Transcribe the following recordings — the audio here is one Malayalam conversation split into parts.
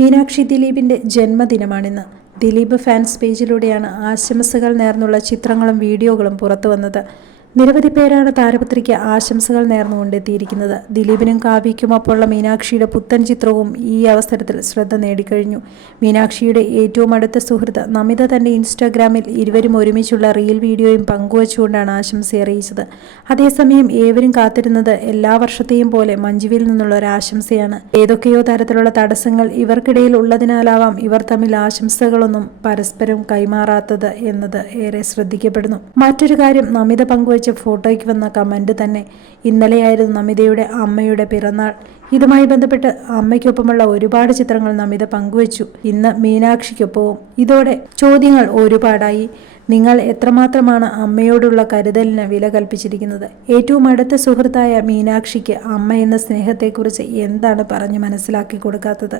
മീനാക്ഷി ദിലീപിന്റെ ജന്മദിനമാണിന്ന്. ദിലീപ് ഫാൻസ് പേജിലൂടെയാണ് ആശംസകൾ നേർന്നുള്ള ചിത്രങ്ങളും വീഡിയോകളും പുറത്തുവന്നത്. നിരവധി പേരാണ് താരപുത്രിക്ക് ആശംസകൾ നേർന്നുകൊണ്ടെത്തിയിരിക്കുന്നത്. ദിലീപിനും കാവ്യയ്ക്കുമൊപ്പമുള്ള മീനാക്ഷിയുടെ പുത്തൻ ചിത്രവും ഈ അവസരത്തിൽ ശ്രദ്ധ നേടിക്കഴിഞ്ഞു. മീനാക്ഷിയുടെ ഏറ്റവും അടുത്ത സുഹൃത്ത് നമിത തന്റെ ഇൻസ്റ്റാഗ്രാമിൽ ഇരുവരും ഒരുമിച്ചുള്ള റീൽ വീഡിയോയും പങ്കുവച്ചുകൊണ്ടാണ് ആശംസ അറിയിച്ചത്. അതേസമയം ഏവരും കാത്തിരുന്നത് എല്ലാ വർഷത്തെയും പോലെ മഞ്ജുവിൽ നിന്നുള്ള ഒരു ആശംസയാണ്. ഏതൊക്കെയോ തരത്തിലുള്ള തടസ്സങ്ങൾ ഇവർക്കിടയിൽ ഉള്ളതിനാലാവാം ഇവർ തമ്മിൽ ആശംസകളൊന്നും പരസ്പരം കൈമാറാത്തത് എന്നത് ഏറെ ശ്രദ്ധിക്കപ്പെടുന്നു. മറ്റൊരു കാര്യം, നമിത പങ്കുവച്ച ഫോട്ടോയ്ക്ക് വന്ന കമന്റ് തന്നെ. ഇന്നലെയായിരുന്നു നമിതയുടെ അമ്മയുടെ പിറന്നാൾ. ഇതുമായി ബന്ധപ്പെട്ട് അമ്മയ്ക്കൊപ്പമുള്ള ഒരുപാട് ചിത്രങ്ങൾ നമിത പങ്കുവച്ചു. ഇന്ന് മീനാക്ഷിക്കൊപ്പവും. ഇതോടെ ചോദ്യങ്ങൾ ഒരുപാടായി. നിങ്ങൾ എത്രമാത്രമാണ് അമ്മയോടുള്ള കരുതലിന് വില കൽപ്പിച്ചിരിക്കുന്നത്? ഏറ്റവും അടുത്ത സുഹൃത്തായ മീനാക്ഷിക്ക് അമ്മ എന്ന സ്നേഹത്തെക്കുറിച്ച് എന്താണ് പറഞ്ഞു മനസ്സിലാക്കി കൊടുക്കാത്തത്?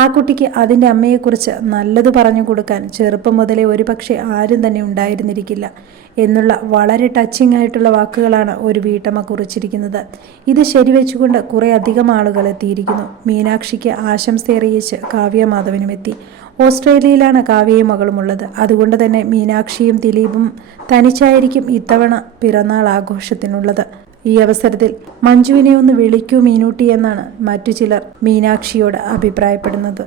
ആ കുട്ടിക്ക് അതിൻ്റെ അമ്മയെക്കുറിച്ച് നല്ലത് പറഞ്ഞു കൊടുക്കാൻ ചെറുപ്പം മുതലേ ഒരുപക്ഷെ ആരും തന്നെ ഉണ്ടായിരുന്നിരിക്കില്ല എന്നുള്ള വളരെ ടച്ചിങ് ആയിട്ടുള്ള വാക്കുകളാണ് ഒരു വീട്ടമ്മ കുറിച്ചിരിക്കുന്നത്. ഇത് ശരിവെച്ചുകൊണ്ട് കുറേ അധികം ആളുകൾ എത്തിയിരിക്കുന്നു. മീനാക്ഷിക്ക് ആശംസ അറിയിച്ച് കാവ്യ മാധവനും എത്തി. ഓസ്ട്രേലിയയിലാണ് കാവ്യയും മകളുമുള്ളത്. അതുകൊണ്ട് തന്നെ മീനാക്ഷിയും ദിലീപും തനിച്ചായിരിക്കും ഇത്തവണ പിറന്നാൾ ആഘോഷത്തിനുള്ളത്. ഈ അവസരത്തിൽ മഞ്ജുവിനെ ഒന്ന് വിളിക്കൂ മീനൂട്ടി എന്നാണ് മറ്റു ചിലർ മീനാക്ഷിയോട് അഭിപ്രായപ്പെടുന്നത്.